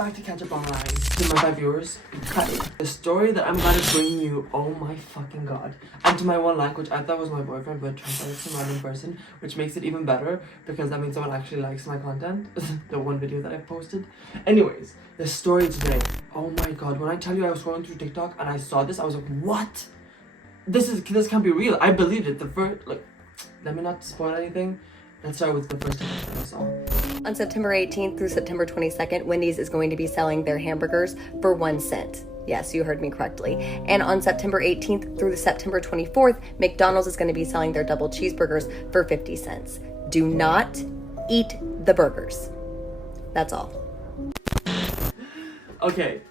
back to Ketchup Online. To my 5 viewers, the story that I'm about to bring you, oh my fucking god. And to my one like, which I thought was my boyfriend, but turns out it's some random person, which makes it even better, because that means someone actually likes my content. The one video that I posted. Anyways, the story today, oh my god, when I tell you I was scrolling through TikTok and I saw this, I was like, what? This can't be real. I believed it. The first, like, let me not spoil anything. Let's start with the first thing I saw. On September 18th through September 22nd, Wendy's is going to be selling their hamburgers for 1 cent. Yes, you heard me correctly. And on September 18th through September 24th, McDonald's is going to be selling their double cheeseburgers for 50 cents. Do not eat the burgers. That's all. Okay.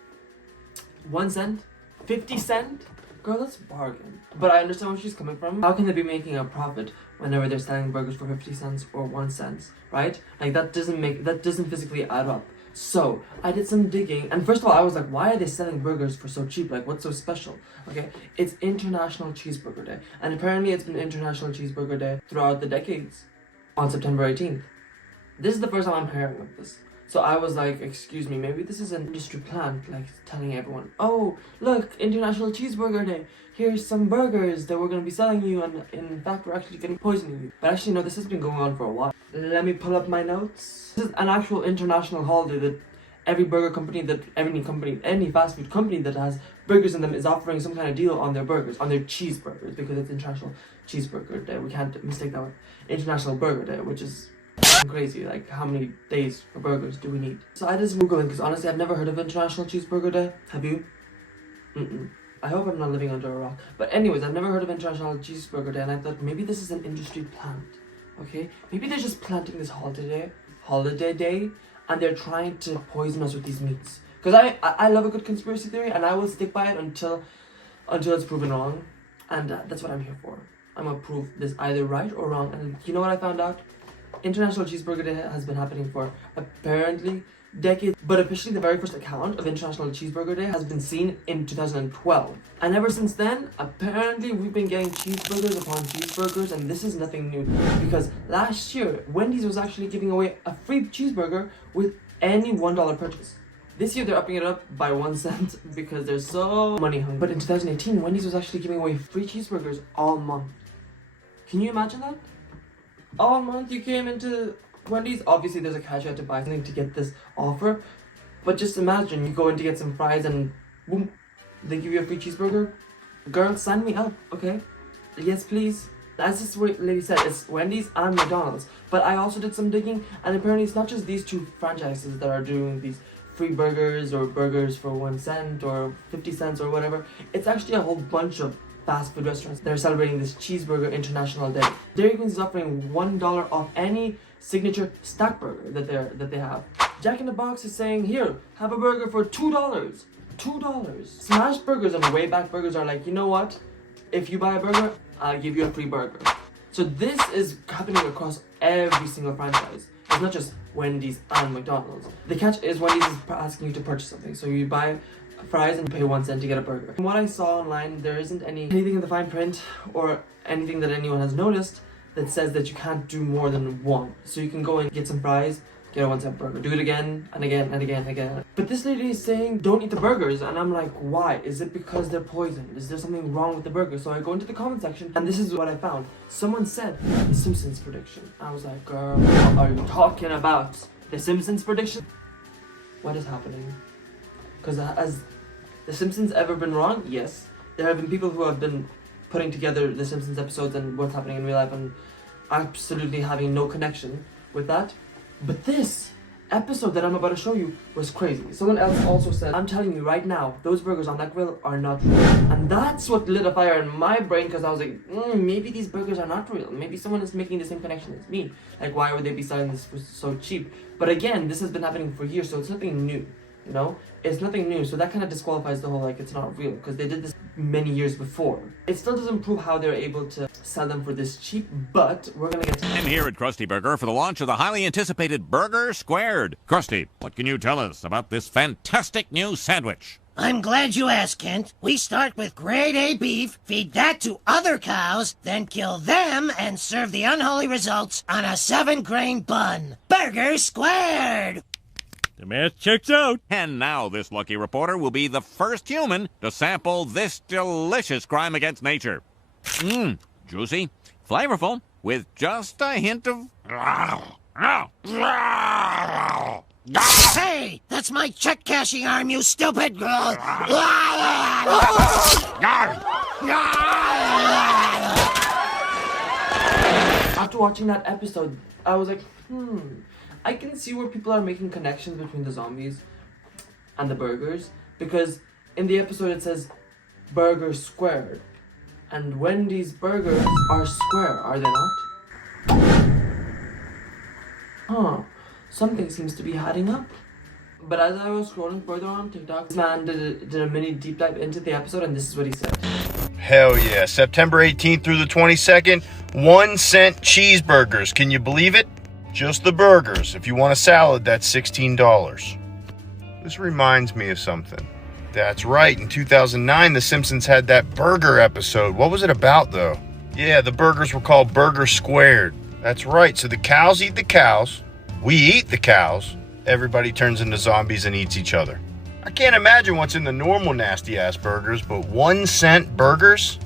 1 cent? 50 cent? Girl, that's a bargain. But I understand where she's coming from. How can they be making a profit whenever they're selling burgers for 50 cents or 1 cent, right? Like, that doesn't physically add up. So, I did some digging, and first of all, I was like, why are they selling burgers for so cheap? Like, what's so special? Okay, it's International Cheeseburger Day, and apparently it's been International Cheeseburger Day throughout the decades on September 18th. This is the first time I'm hearing of this. So I was like, excuse me, maybe this is an industry plant, like telling everyone, oh, look, International Cheeseburger Day. Here's some burgers that we're going to be selling you, and in fact, we're actually going to poison you. But actually, no, this has been going on for a while. Let me pull up my notes. This is an actual international holiday that every burger company, any fast food company that has burgers in them is offering some kind of deal on their burgers, on their cheeseburgers, because it's International Cheeseburger Day. We can't mistake that with International Burger Day, which is crazy. Like, how many days for burgers do we need? So I just Googling, because honestly I've never heard of International Cheeseburger Day. Have you? I hope I'm not living under a rock. But anyways, I've never heard of International Cheeseburger Day, and I thought maybe this is an industry plant. Okay, maybe they're just planting this holiday day, and they're trying to poison us with these meats. Because I love a good conspiracy theory, and I will stick by it until it's proven wrong. And that's what I'm here for. I'm gonna prove this either right or wrong. And you know what I found out? International Cheeseburger Day has been happening for apparently decades, but officially the very first account of International Cheeseburger Day has been seen in 2012. And ever since then, apparently we've been getting cheeseburgers upon cheeseburgers, and this is nothing new, because last year Wendy's was actually giving away a free cheeseburger with any $1 purchase. This year they're upping it up by 1 cent because they're so money hungry. But in 2018, Wendy's was actually giving away free cheeseburgers all month. Can you imagine that? All month you came into Wendy's. Obviously there's a catch, you had to buy something to get this offer, but just imagine you go in to get some fries and boom, they give you a free cheeseburger. Girl, sign me up, okay? Yes please. As this lady said, it's Wendy's and McDonald's. But I also did some digging, and apparently it's not just these two franchises that are doing these free burgers or burgers for 1 cent or 50 cents or whatever. It's actually a whole bunch of fast food restaurants that are celebrating this Cheeseburger International Day. Dairy Queen is offering $1 off any signature stack burger that they have. Jack in the Box is saying, here, have a burger for $2. $2. Smash Burgers and Wayback Burgers are like, you know what? If you buy a burger, I'll give you a free burger. So this is happening across every single franchise. It's not just Wendy's and McDonald's. The catch is Wendy's is asking you to purchase something. So you buy fries and pay 1 cent to get a burger. From what I saw online, there isn't anything in the fine print or anything that anyone has noticed that says that you can't do more than one. So you can go and get some fries, get a 1 cent burger. Do it again and again and again and again. But this lady is saying don't eat the burgers, and I'm like, why? Is it because they're poisoned? Is there something wrong with the burger? So I go into the comment section, and this is what I found. Someone said The Simpsons prediction. I was like, girl, what are you talking about? The Simpsons prediction? What is happening? Because has The Simpsons ever been wrong? Yes. There have been people who have been putting together The Simpsons episodes and what's happening in real life and absolutely having no connection with that. But this episode that I'm about to show you was crazy. Someone else also said, I'm telling you right now, those burgers on that grill are not real. And that's what lit a fire in my brain, because I was like, maybe these burgers are not real. Maybe someone is making the same connection as me. Like, why would they be selling this for so cheap? But again, this has been happening for years, so it's nothing new. You know, it's nothing new, so that kind of disqualifies the whole like it's not real, because they did this many years before. It still doesn't prove how they're able to sell them for this cheap, but we're gonna get to I'm here at Krusty Burger for the launch of the highly anticipated Burger Squared. Krusty, what can you tell us about this fantastic new sandwich? I'm glad you asked, Kent. We start with grade A beef, feed that to other cows, then kill them and serve the unholy results on a 7-grain bun. Burger Squared! The math checks out. And now this lucky reporter will be the first human to sample this delicious crime against nature. Juicy, flavorful, with just a hint of... Hey, that's my check cashing arm, you stupid girl. After watching that episode, I was like, I can see where people are making connections between the zombies and the burgers, because in the episode it says burger squared, and Wendy's burgers are square, are they not? Something seems to be adding up. But as I was scrolling further on TikTok, this man did a mini deep dive into the episode, and this is what he said. Hell yeah, September 18th through the 22nd, 1 cent cheeseburgers. Can you believe it? Just the burgers. If you want a salad, that's $16. This reminds me of something. That's right, in 2009, The Simpsons had that burger episode. What was it about, though? Yeah, the burgers were called Burger Squared. That's right, so the cows eat the cows, we eat the cows, everybody turns into zombies and eats each other. I can't imagine what's in the normal nasty-ass burgers, but 1 cent burgers?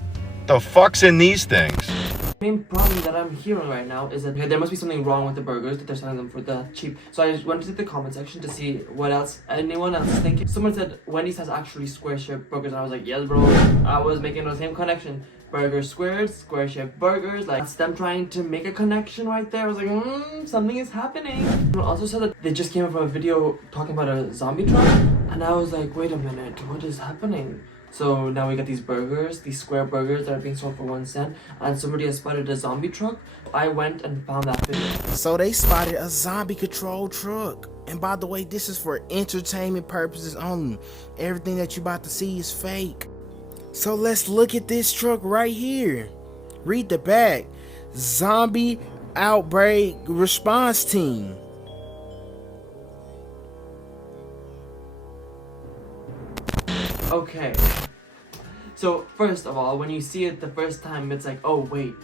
The fuck's in these things? The main problem that I'm hearing right now is that there must be something wrong with the burgers, that they're selling them for that cheap. So I went to the comment section to see what else anyone else is thinking. Someone said Wendy's has actually square-shaped burgers, and I was like, yes bro, I was making the same connection. Burger squared, square-shaped burgers, like that's them trying to make a connection right there. I was like, something is happening. Someone also said that they just came from a video talking about a zombie truck, and I was like, wait a minute, what is happening? So now we got these burgers, these square burgers that are being sold for 1 cent, and somebody has spotted a zombie truck. I went and found that video. So they spotted a zombie control truck. And by the way, this is for entertainment purposes only. Everything that you about to see is fake. So let's look at this truck right here. Read the back. Zombie Outbreak Response Team. Okay. So first of all, when you see it the first time, it's like, oh wait,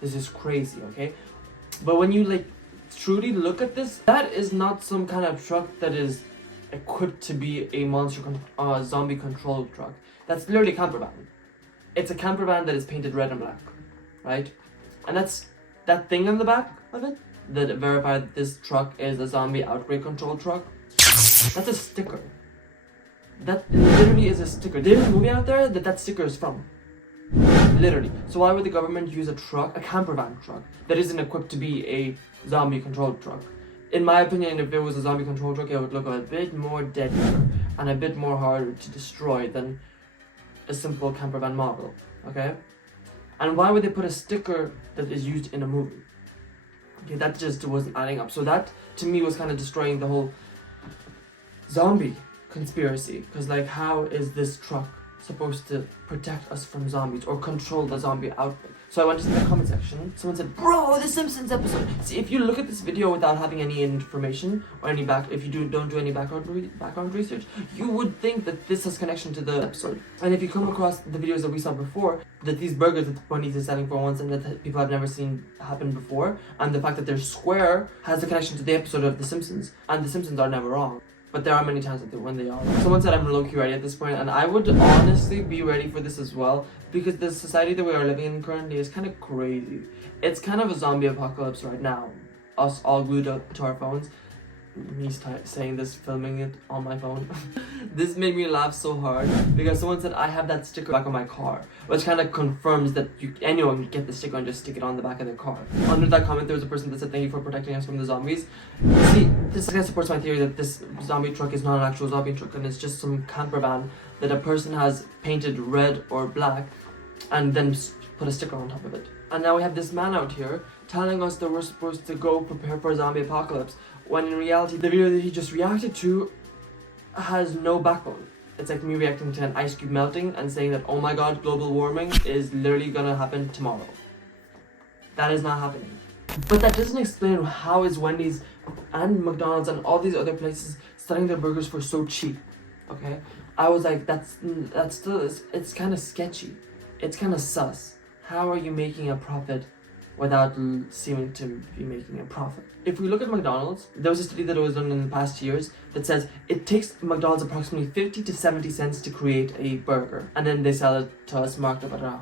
this is crazy, okay? But when you like truly look at this, that is not some kind of truck that is equipped to be a zombie control truck. That's literally a camper van. It's a camper van that is painted red and black, right? And that's that thing on the back of it that verified that this truck is a zombie outbreak control truck. That's a sticker. That literally is a sticker. There's a movie out there that sticker is from. Literally. So why would the government use a camper van truck, that isn't equipped to be a zombie control truck? In my opinion, if it was a zombie control truck, it would look a bit more deadlier and a bit more harder to destroy than a simple camper van model, okay? And why would they put a sticker that is used in a movie? Okay, that just wasn't adding up. So that, to me, was kind of destroying the whole zombie conspiracy. Because, like, how is this truck supposed to protect us from zombies or control the zombie outbreak? So I went to the comment section. Someone said, bro, the Simpsons episode. See, if you look at this video without having any information or any if you don't do any background research, you would think that this has connection to the episode. And if you come across the videos that we saw before, that these burgers that Wendy's is selling for 1 cent that people have never seen happen before, and the fact that they're square has a connection to the episode of The Simpsons, and The Simpsons are never wrong. But there are many times that when they are. Someone said I'm low-key ready at this point, and I would honestly be ready for this as well, because the society that we are living in currently is kind of crazy. It's kind of a zombie apocalypse right now. Us all glued up to our phones. Me saying this, filming it on my phone. This made me laugh so hard because someone said I have that sticker back on my car, which kind of confirms that anyone can get the sticker and just stick it on the back of their car. Under that comment, there was a person that said, thank you for protecting us from the zombies. See, this kind of supports my theory that this zombie truck is not an actual zombie truck, and it's just some camper van that a person has painted red or black and then put a sticker on top of it. And now we have this man out here telling us that we're supposed to go prepare for a zombie apocalypse, when in reality the video that he just reacted to has no backbone. It's like me reacting to an ice cube melting and saying that, oh my god, global warming is literally gonna happen tomorrow. That is not happening. But that doesn't explain how is Wendy's and McDonald's and all these other places selling their burgers for so cheap, okay? I was like, that's still, it's kind of sketchy. It's kind of sus. How are you making a profit without seeming to be making a profit. If we look at McDonald's, there was a study that was done in the past years that says it takes McDonald's approximately 50 to 70 cents to create a burger, and then they sell it to us marked up at a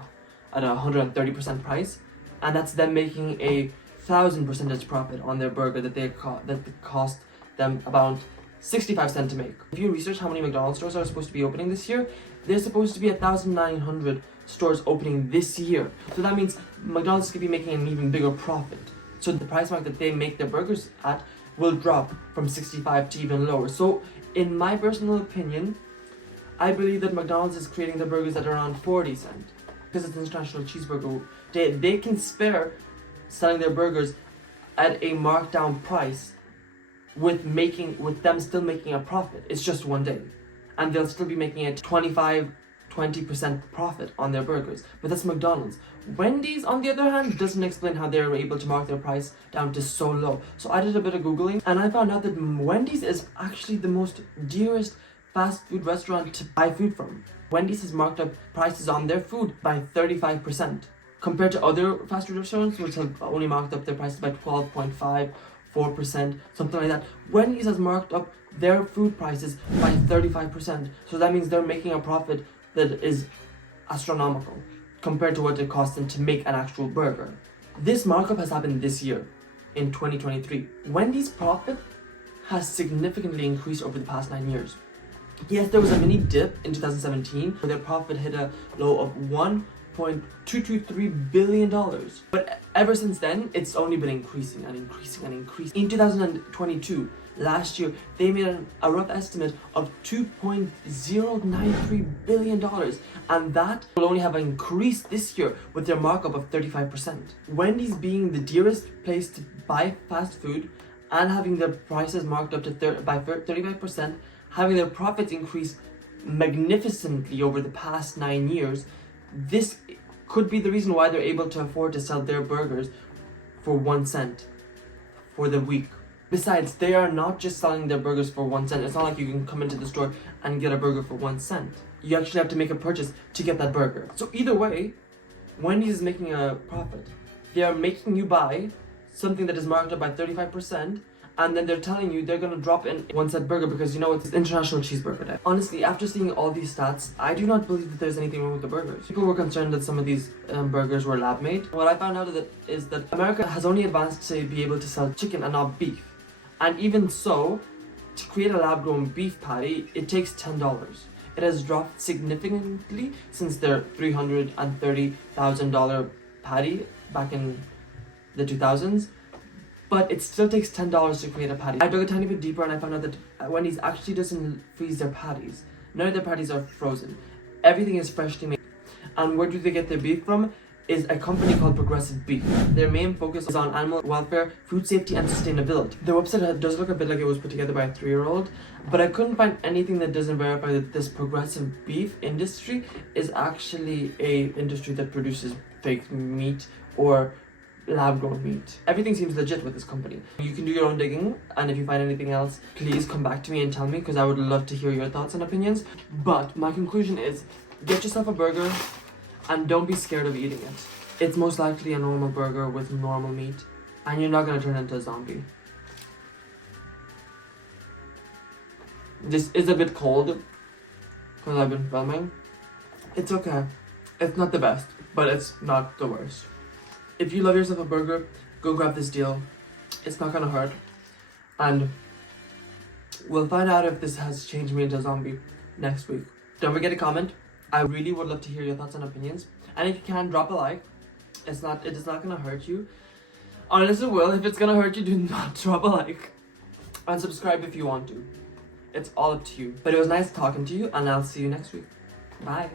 130% price, and that's them making a 1,000% profit on their burger that cost them about 65 cents to make. If you research how many McDonald's stores are supposed to be opening this year, there's supposed to be 1,900 stores opening this year. So that means McDonald's could be making an even bigger profit. So the price mark that they make their burgers at will drop from 65 to even lower. So in my personal opinion, I believe that McDonald's is creating their burgers at around 40 cents. Because it's International Cheeseburger Day, they can spare selling their burgers at a marked down price with them still making a profit. It's just one day. And they'll still be making a 20% profit on their burgers. But that's McDonald's. Wendy's, on the other hand, doesn't explain how they're able to mark their price down to so low. So I did a bit of Googling and I found out that Wendy's is actually the most dearest fast food restaurant to buy food from. Wendy's has marked up prices on their food by 35%. Compared to other fast food restaurants, which have only marked up their prices by 12.5%, 4%, something like that. Wendy's has marked up their food prices by 35%. So that means they're making a profit that is astronomical compared to what it costs them to make an actual burger. This markup has happened this year, in 2023. Wendy's profit has significantly increased over the past 9 years. Yes, there was a mini dip in 2017 where their profit hit a low of $1.223 billion. But ever since then, it's only been increasing and increasing and increasing. In 2022, last year, they made a rough estimate of $2.093 billion. And that will only have increased this year with their markup of 35%. Wendy's being the dearest place to buy fast food and having their prices marked up to by 35%, having their profits increase magnificently over the past 9 years, this could be the reason why they're able to afford to sell their burgers for 1 cent for the week. Besides, they are not just selling their burgers for 1 cent. It's not like you can come into the store and get a burger for 1 cent. You actually have to make a purchase to get that burger. So either way, Wendy's is making a profit. They are making you buy something that is marked up by 35%, and then they're telling you they're gonna drop in 1 cent burger because you know it's International Cheeseburger Day. Honestly, after seeing all these stats, I do not believe that there's anything wrong with the burgers. People were concerned that some of these burgers were lab made. What I found out is that America has only advanced to be able to sell chicken and not beef. And even so, to create a lab grown beef patty, it takes $10. It has dropped significantly since their $330,000 patty back in the 2000s. But it still takes $10 to create a patty. I dug a tiny bit deeper and I found out that Wendy's actually doesn't freeze their patties. None of their patties are frozen. Everything is freshly made. And where do they get their beef from? Is a company called Progressive Beef. Their main focus is on animal welfare, food safety, and sustainability. Their website does look a bit like it was put together by a 3-year-old, but I couldn't find anything that doesn't verify that this Progressive Beef industry is actually a industry that produces fake meat or lab-grown meat. Everything seems legit with this company. You can do your own digging, and if you find anything else, please come back to me and tell me, because I would love to hear your thoughts and opinions. But my conclusion is, get yourself a burger and don't be scared of eating it. It's most likely a normal burger with normal meat, and you're not gonna turn into a zombie. This is a bit cold because I've been filming. It's okay. It's not the best, but it's not the worst. If you love yourself a burger, go grab this deal. It's not gonna hurt. And we'll find out if this has changed me into a zombie next week. Don't forget to comment. I really would love to hear your thoughts and opinions. And if you can, drop a like. It is not gonna hurt you. Unless it will. If it's gonna hurt you, do not drop a like. And subscribe if you want to. It's all up to you. But it was nice talking to you, and I'll see you next week. Bye.